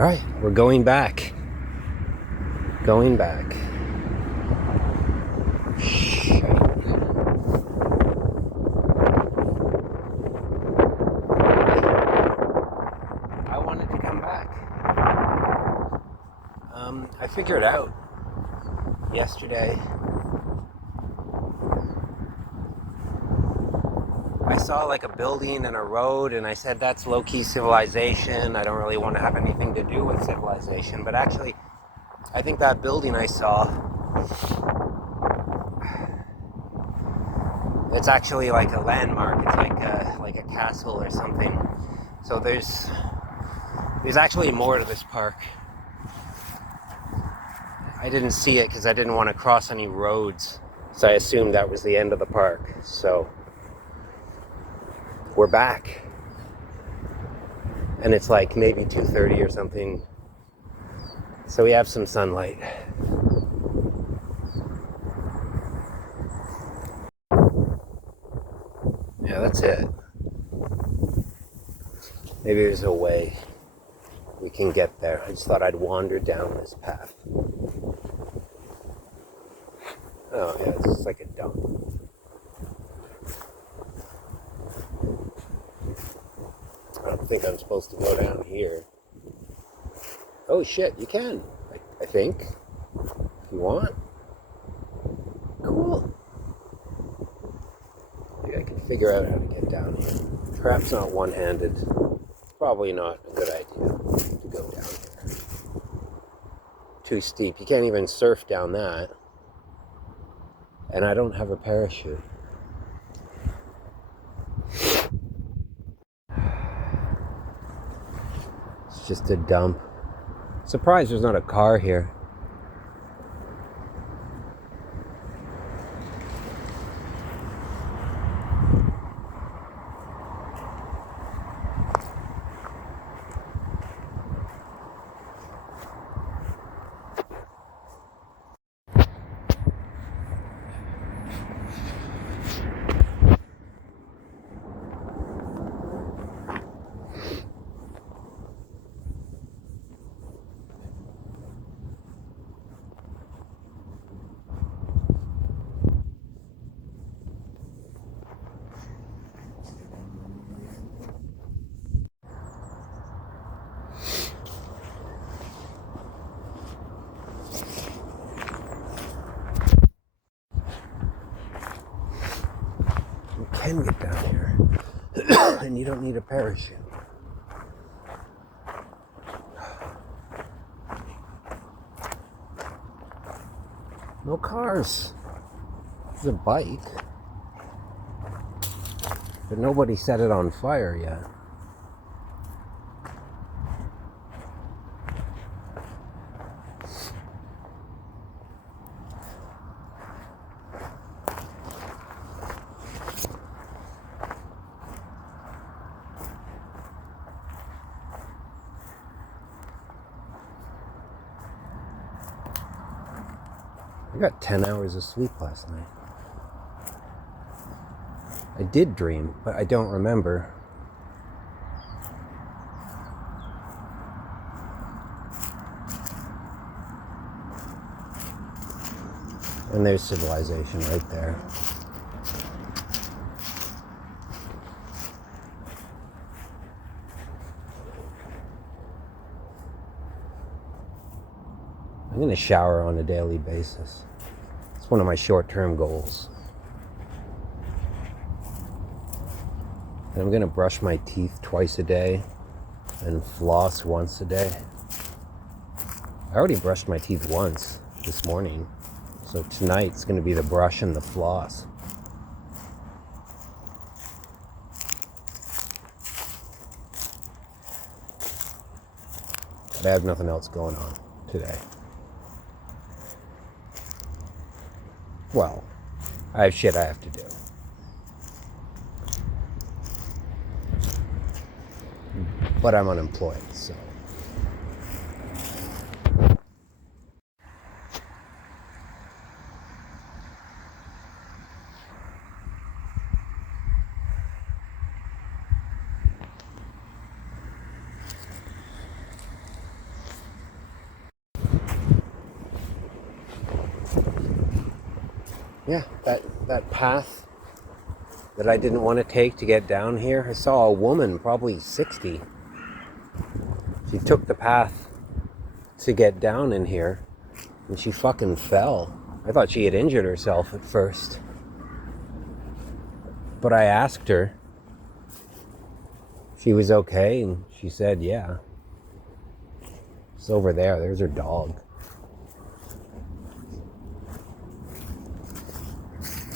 All right, we're going back. Going back. Shite. I wanted to come back. I figured out yesterday. I saw like a building and a road, and I said that's low-key civilization. I don't really want to have anything to do with civilization, but actually, I think that building I saw, it's actually like a landmark. It's like a castle or something. So there's actually more to this park. I didn't see it because I didn't want to cross any roads, so I assumed that was the end of the park. So we're back, and it's like maybe 2:30 or something, so we have some sunlight. Yeah, that's it. Maybe there's a way we can get there. I just thought I'd wander down this path. Oh yeah, it's just like a dump. I don't think I'm supposed to go down here. Oh shit, you can. I think. If you want. Cool. Maybe I can figure out how to get down here. Perhaps not one-handed. Probably not a good idea to go down here. Too steep. You can't even surf down that. And I don't have a parachute. It's just a dump. Surprised there's not a car here. You can get down here. And you don't need a parachute. No cars. There's a bike. But nobody set it on fire yet. I got 10 hours of sleep last night. I did dream, but I don't remember. And there's civilization right there. I'm going to shower on a daily basis. It's one of my short-term goals. And I'm going to brush my teeth twice a day and floss once a day. I already brushed my teeth once this morning. So tonight's going to be the brush and the floss. But I have nothing else going on today. Well, I have shit I have to do. But I'm unemployed, so. Yeah, that path that I didn't want to take to get down here. I saw a woman, probably 60. She took the path to get down in here, and she fucking fell. I thought she had injured herself at first. But I asked her. She was okay, and she said, yeah. It's over there. There's her dog.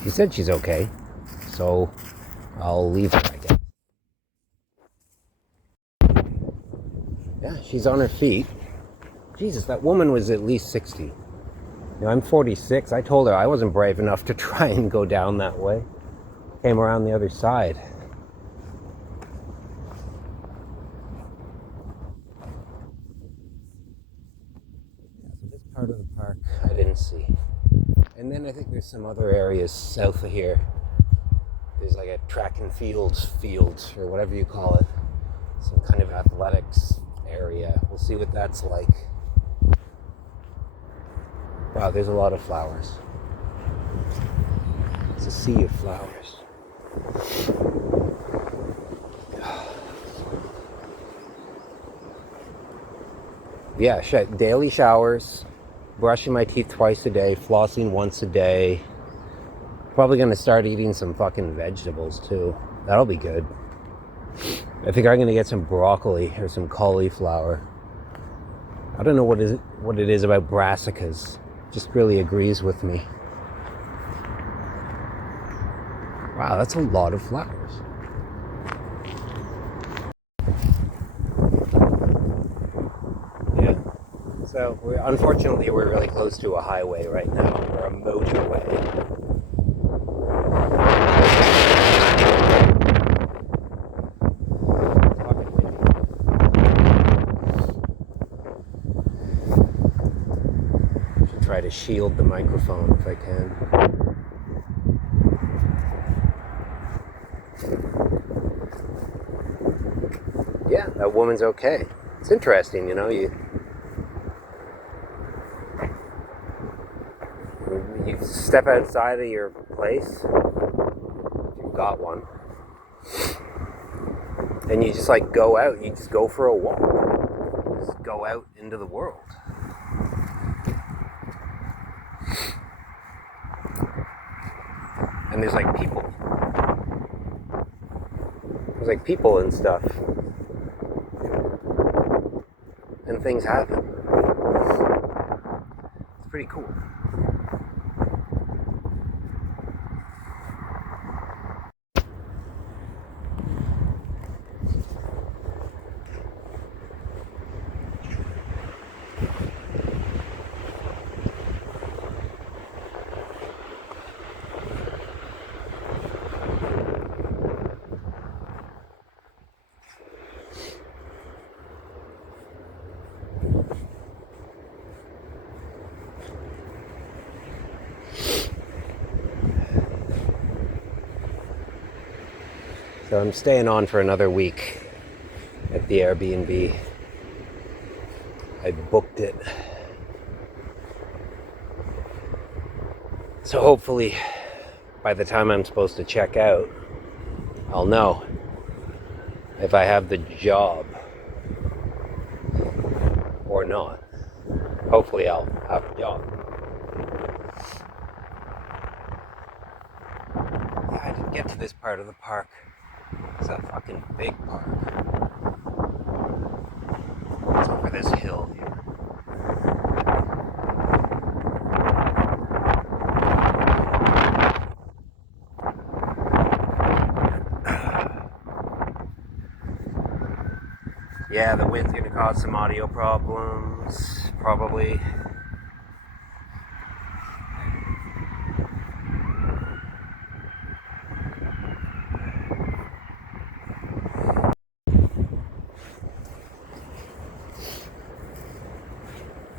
She said she's okay, so I'll leave her, I guess. Yeah, she's on her feet. Jesus, that woman was at least 60. I'm 46. I told her I wasn't brave enough to try and go down that way. Came around the other side. So this part of the park I didn't see. And then I think there's some other areas south of here. There's like a track and fields, or whatever you call it. Some kind of athletics area. We'll see what that's like. Wow, there's a lot of flowers. It's a sea of flowers. Yeah, daily showers, brushing my teeth twice a day, flossing once a day. Probably gonna start eating some fucking vegetables too. That'll be good. I think I'm gonna get some broccoli or some cauliflower. I don't know what it is about brassicas. Just really agrees with me. Wow, that's a lot of flowers. Yeah. So, unfortunately, we're really close to a highway right now, or a motorway. Should try to shield the microphone if I can. Yeah, that woman's okay. It's interesting, you step outside of your place, if you've got one, and you just like go out, you just go for a walk, just go out into the world. And there's like people and stuff, and things happen. It's pretty cool. So I'm staying on for another week at the Airbnb. I booked it. So hopefully by the time I'm supposed to check out, I'll know if I have the job or not. Hopefully I'll have a job. Yeah, I didn't get to this part of the park. It's a fucking big park. It's over this hill here. Yeah, the wind's gonna cause some audio problems, probably.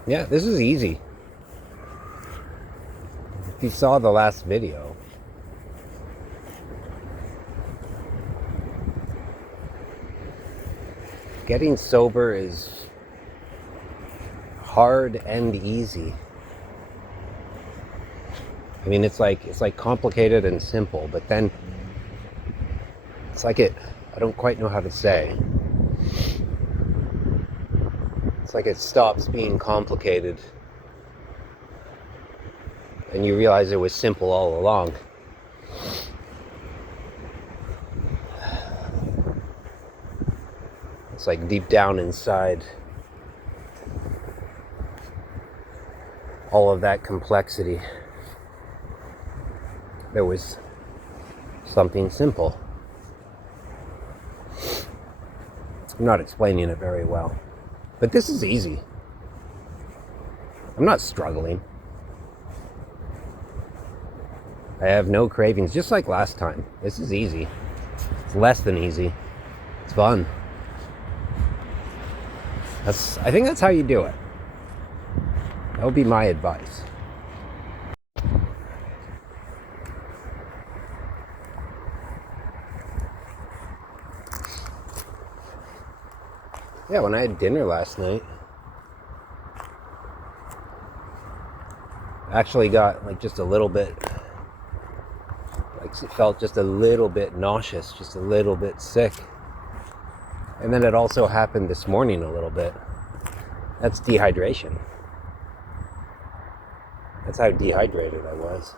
Yeah, this is easy. If you saw the last video, getting sober is hard and easy. I mean, it's like complicated and simple, but then it's like I don't quite know how to say. It's like it stops being complicated and you realize it was simple all along. It's like deep down inside all of that complexity, there was something simple. I'm not explaining it very well, but this is easy. I'm not struggling. I have no cravings, just like last time. This is easy. It's less than easy. It's fun. I think that's how you do it. That would be my advice. Yeah, when I had dinner last night, I actually got like just a little bit, like it felt just a little bit nauseous, just a little bit sick. And then it also happened this morning a little bit. That's dehydration. That's how dehydrated I was.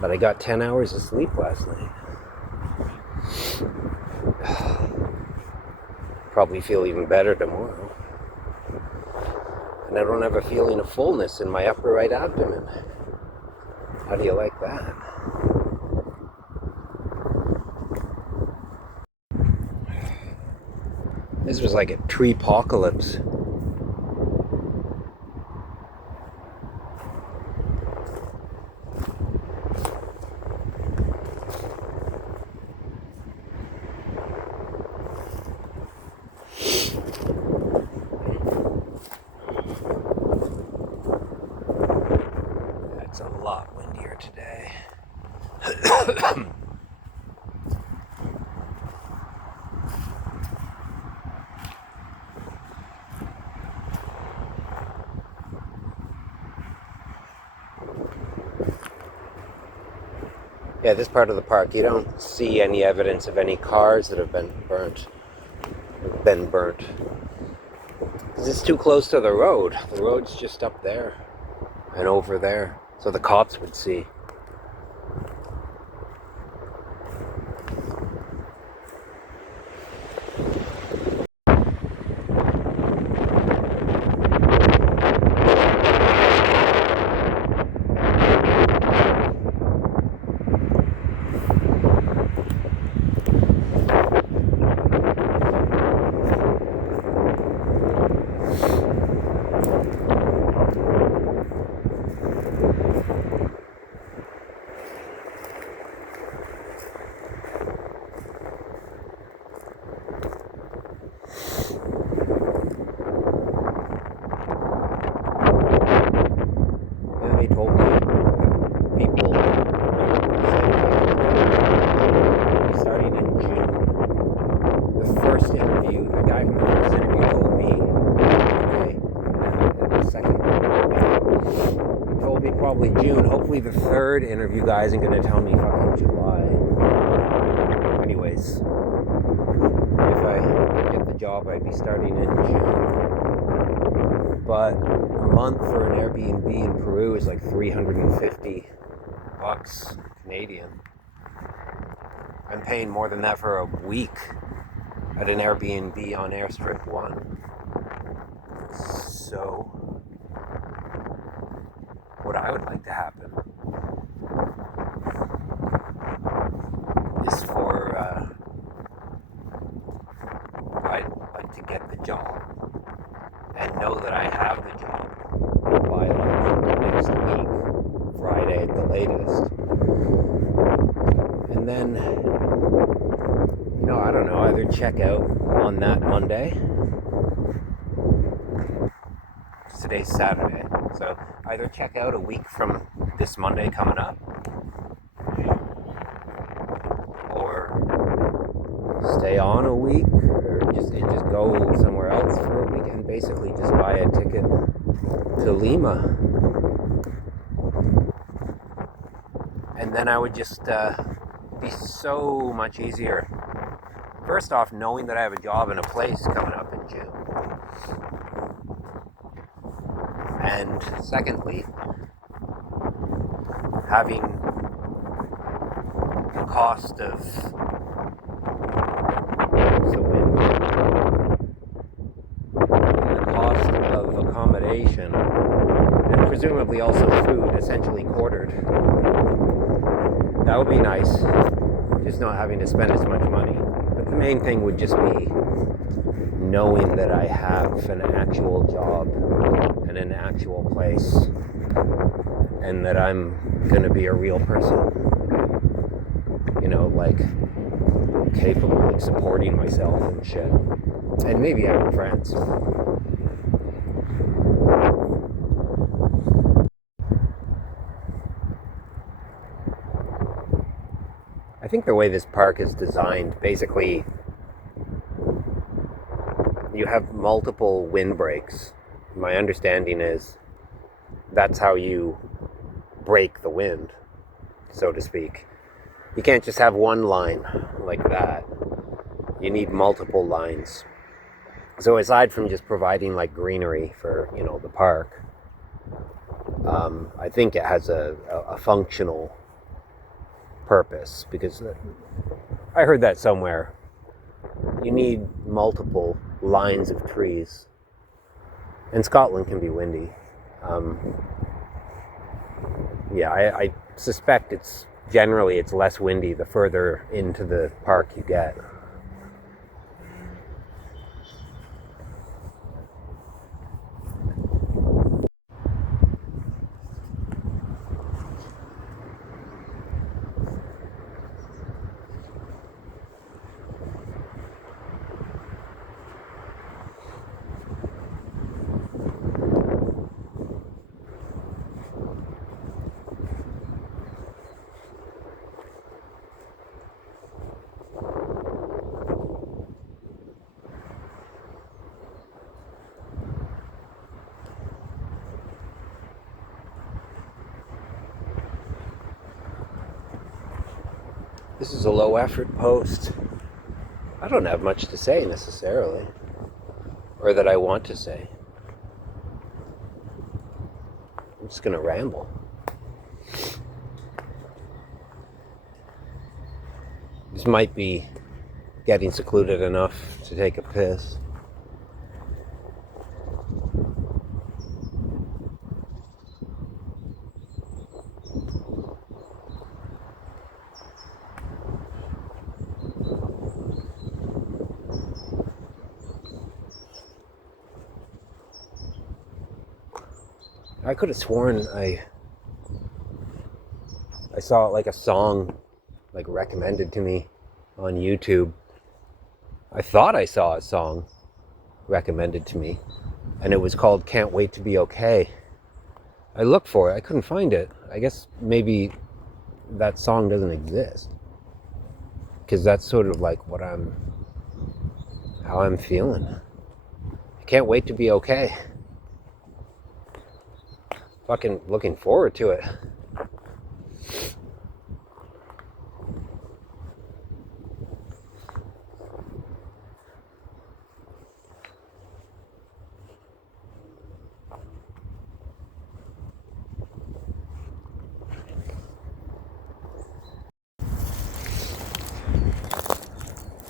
But I got 10 hours of sleep last night. Probably feel even better tomorrow. And I don't have a feeling of fullness in my upper right abdomen. How do you like that? This was like a tree-pocalypse. It's a lot windier today. Yeah, this part of the park, you don't see any evidence of any cars that have been burnt. Because it's too close to the road. The road's just up there and over there, so the cops would see. Probably June. Hopefully the third interview guy isn't going to tell me fucking July. Anyways, if I get the job, I'd be starting in June. But a month for an Airbnb in Peru is like $350 Canadian. I'm paying more than that for a week at an Airbnb on Airstrip 1. So what I would like to happen is for I'd like to get the job and know that I have the job by like next week, Friday at the latest. And then, I don't know, either check out on that Monday. Today's Saturday, so either check out a week from this Monday coming up, or stay on a week or just go somewhere else for a weekend. Basically, just buy a ticket to Lima, and then I would just be so much easier. First off, knowing that I have a job and a place coming up in June, and secondly, having the cost of accommodation and presumably also food essentially quartered. That would be nice, just not having to spend as much money. But the main thing would just be knowing that I have an actual job and an actual place, and that I'm gonna be a real person, like capable of supporting myself and shit, and maybe having friends. I think the way this park is designed, basically, you have multiple windbreaks. My understanding is that's how you break the wind, so to speak. You can't just have one line like that. You need multiple lines. So aside from just providing like greenery for, the park, I think it has a functional purpose, because I heard that somewhere. You need multiple lines of trees. And Scotland can be windy. I suspect it's less windy the further into the park you get. This is a low effort post. I don't have much to say necessarily, or that I want to say. I'm just gonna ramble. This might be getting secluded enough to take a piss. I could have sworn I saw like a song like recommended to me on YouTube. I thought I saw a song recommended to me, and it was called Can't Wait to Be Okay. I looked for it, I couldn't find it. I guess maybe that song doesn't exist, because that's sort of like how I'm feeling. I can't wait to be okay. Fucking looking forward to it.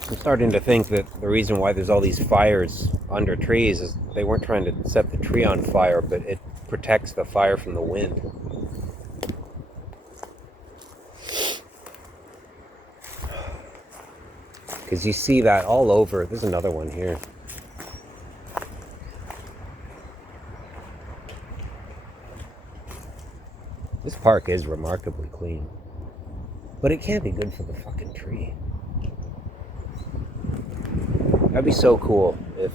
I'm starting to think that the reason why there's all these fires under trees is they weren't trying to set the tree on fire, but it protects the fire from the wind. Because you see that all over. There's another one here. This park is remarkably clean, but it can't be good for the fucking tree. That'd be so cool if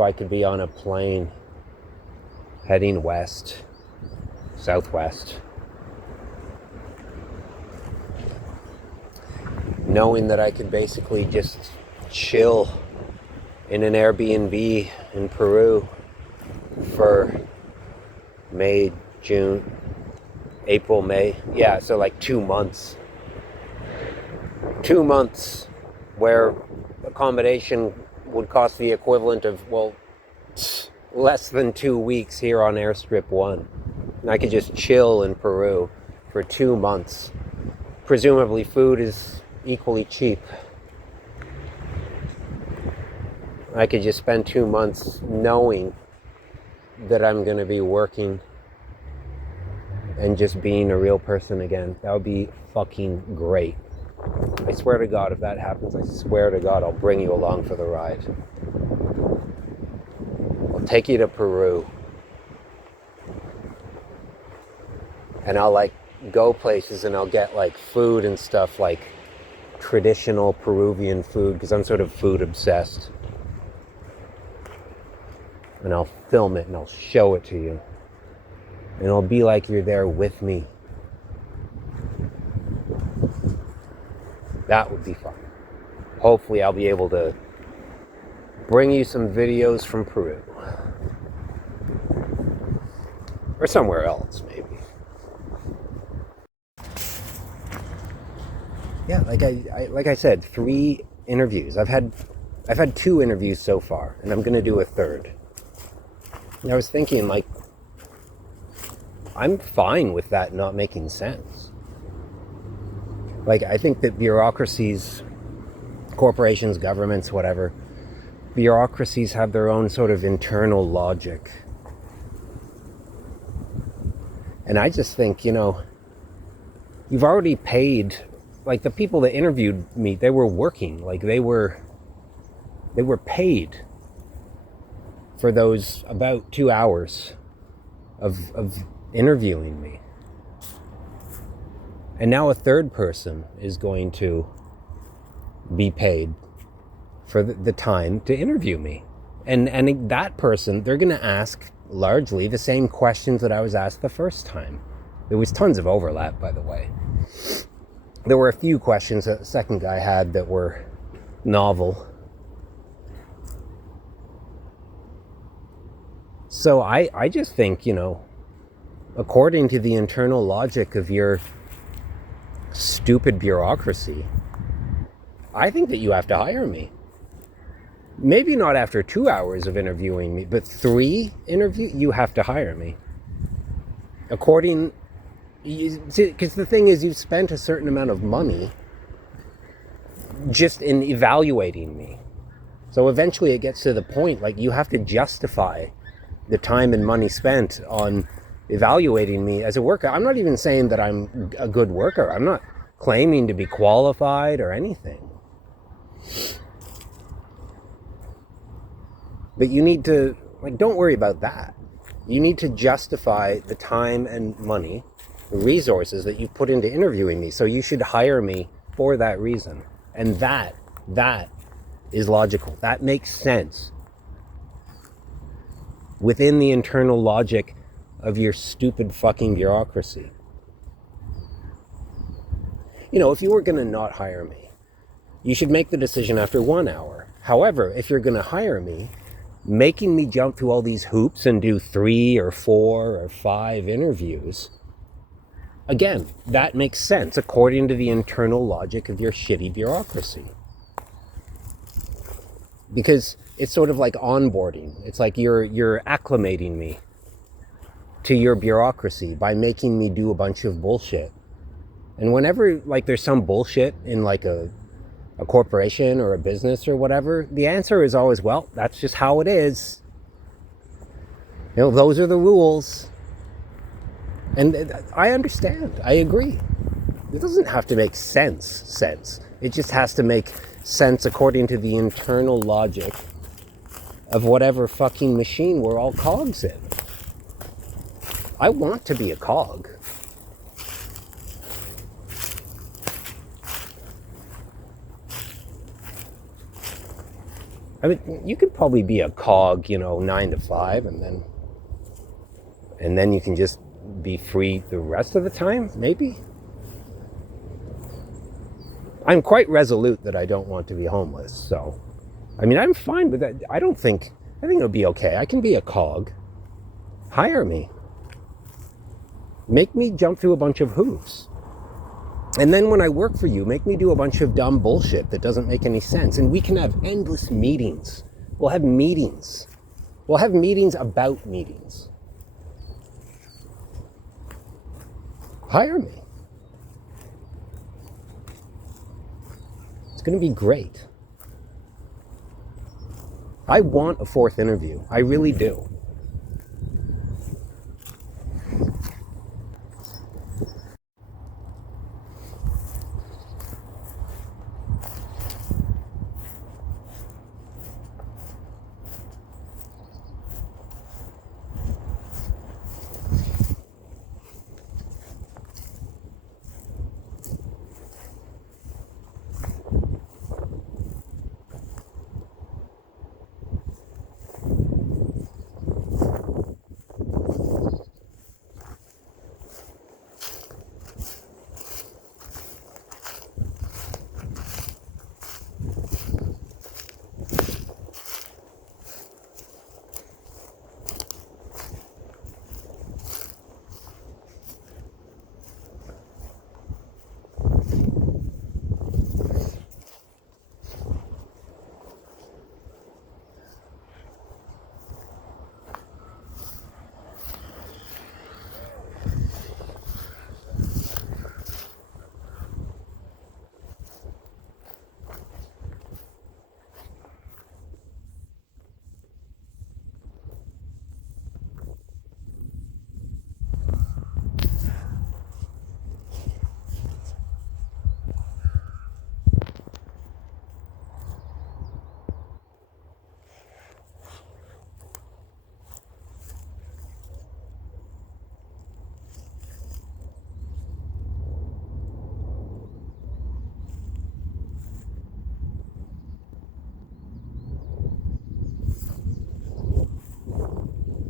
I could be on a plane heading west, southwest, knowing that I could basically just chill in an Airbnb in Peru for May, June, April, May. Yeah, so like 2 months. 2 months where accommodation would cost the equivalent of, well, less than 2 weeks here on Airstrip 1. And I could just chill in Peru for 2 months. Presumably food is equally cheap. I could just spend 2 months knowing that I'm going to be working and just being a real person again. That would be fucking great. I swear to God, if that happens, I swear to God, I'll bring you along for the ride. I'll take you to Peru. And I'll like go places and I'll get like food and stuff, like traditional Peruvian food, because I'm sort of food obsessed. And I'll film it and I'll show it to you. And it'll be like you're there with me. That would be fun. Hopefully I'll be able to bring you some videos from Peru. Or somewhere else, maybe. Yeah, like I said, 3 interviews. I've had 2 interviews so far, and I'm gonna do a third. And I was thinking, like, I'm fine with that not making sense. Like, I think that bureaucracies, corporations, governments, whatever, bureaucracies have their own sort of internal logic. And I just think, you've already paid, like the people that interviewed me, they were working, like they were paid for those about 2 hours of interviewing me. And now a third person is going to be paid for the time to interview me. And that person, they're going to ask largely the same questions that I was asked the first time. There was tons of overlap, by the way. There were a few questions that the second guy had that were novel. So I just think, according to the internal logic of your stupid bureaucracy, I think that you have to hire me. Maybe not after 2 hours of interviewing me, but 3 interviews, you have to hire me. Because the thing is, you've spent a certain amount of money just in evaluating me. So eventually it gets to the point, like, you have to justify the time and money spent on evaluating me as a worker. I'm not even saying that I'm a good worker. I'm not claiming to be qualified or anything. But you need to, don't worry about that. You need to justify the time and money, the resources that you've put into interviewing me. So you should hire me for that reason. And that is logical. That makes sense within the internal logic of your stupid fucking bureaucracy. If you were going to not hire me, you should make the decision after 1 hour. However, if you're going to hire me, making me jump through all these hoops and do 3 or 4 or 5 interviews, again, that makes sense according to the internal logic of your shitty bureaucracy. Because it's sort of like onboarding. It's like you're acclimating me to your bureaucracy by making me do a bunch of bullshit. And whenever there's some bullshit in a corporation or a business or whatever, the answer is always, well, that's just how it is. Those are the rules. And I understand. I agree. It doesn't have to make sense. It just has to make sense according to the internal logic of whatever fucking machine we're all cogs in. I want to be a cog. I mean, you could probably be a cog, 9 to 5, and then you can just be free the rest of the time, maybe. I'm quite resolute that I don't want to be homeless. So, I mean, I'm fine with that. I think it'll be okay. I can be a cog. Hire me. Make me jump through a bunch of hoops. And then when I work for you, make me do a bunch of dumb bullshit that doesn't make any sense. And we can have endless meetings. We'll have meetings. We'll have meetings about meetings. Hire me. It's going to be great. I want a fourth interview. I really do.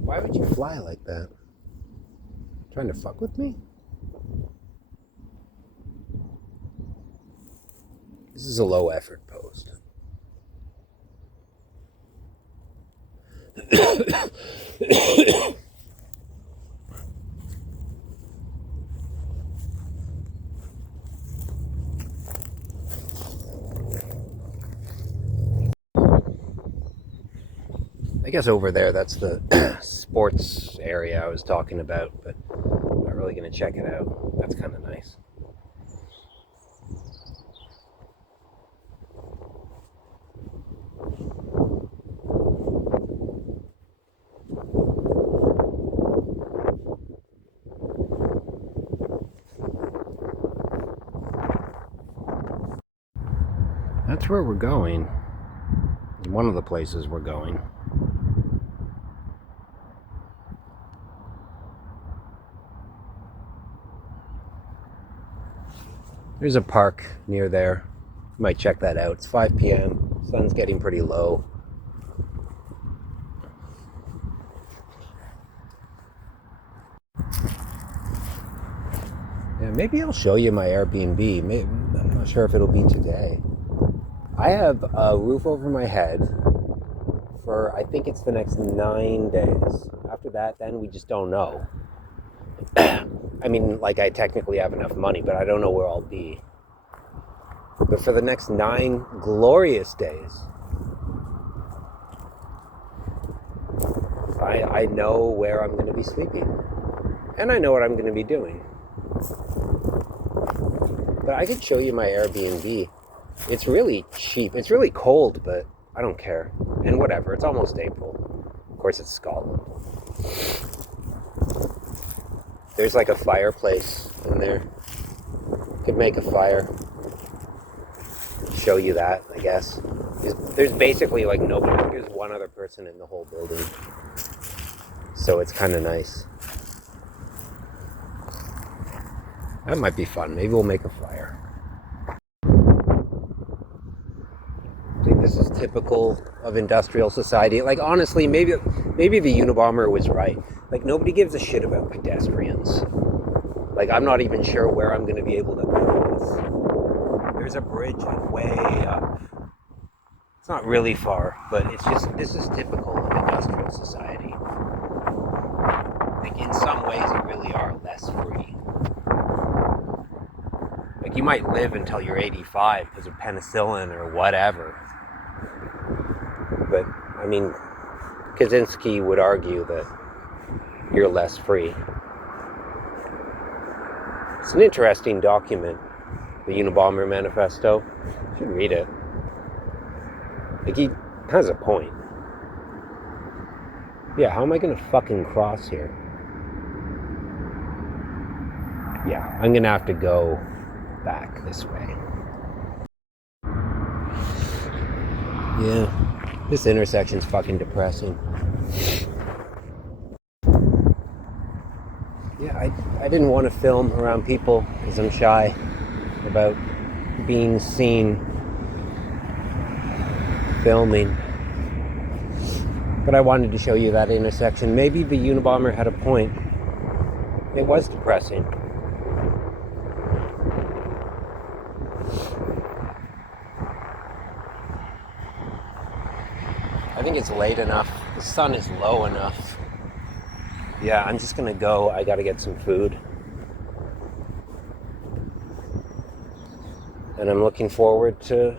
Why would you fly like that? Trying to fuck with me? This is a low effort post. I guess over there, that's the sports area I was talking about, but I'm not really going to check it out. That's kind of nice. That's where we're going. One of the places we're going. There's a park near there. You might check that out. It's 5 p.m. Sun's getting pretty low. Yeah, maybe I'll show you my Airbnb. I'm not sure if it'll be today. I have a roof over my head for, I think it's the next 9 days. After that, then we just don't know. I mean, like, I technically have enough money, but I don't know where I'll be. But for the next 9 glorious days, I know where I'm going to be sleeping. And I know what I'm going to be doing. But I could show you my Airbnb. It's really cheap. It's really cold, but I don't care. And whatever, it's almost April. Of course, it's Scotland. There's like a fireplace in there. Could make a fire. Show you that, I guess. There's basically like nobody. There's one other person in the whole building. So it's kind of nice. That might be fun. Maybe we'll make a fire. I think this is typical of industrial society. Like, honestly, maybe the Unabomber was right. Like, nobody gives a shit about pedestrians. Like, I'm not even sure where I'm going to be able to go. there's a bridge like way up. It's not really far, but it's just, this is typical of industrial society. Like in some ways you really are less free. Like you might live until you're 85 because of penicillin or whatever. But I mean, Kaczynski would argue that you're less free. It's an interesting document, the Unabomber Manifesto. You should read it. Like, he has a point. Yeah, how am I gonna fucking cross here? Yeah, I'm gonna have to go back this way. Yeah, this intersection's fucking depressing. Yeah, I didn't want to film around people because I'm shy about being seen filming. But I wanted to show you that intersection. Maybe the Unabomber had a point. It was depressing. I think it's late enough. The sun is low enough. Yeah, I'm just gonna go. I gotta get some food. And I'm looking forward to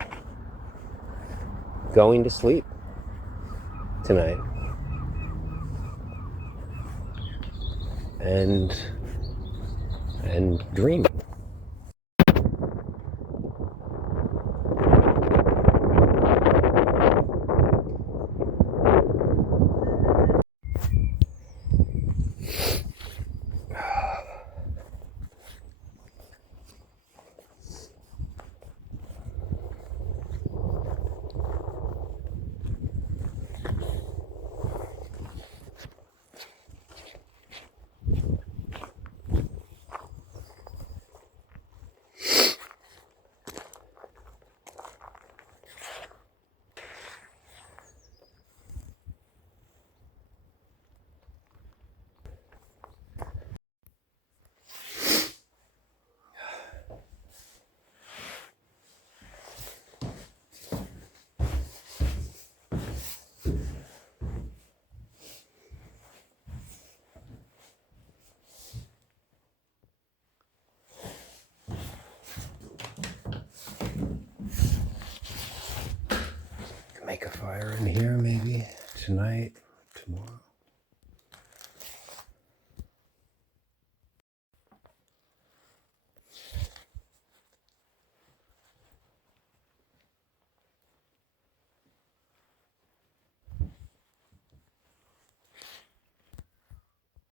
going to sleep tonight. And dreaming. Make a fire in here maybe tonight.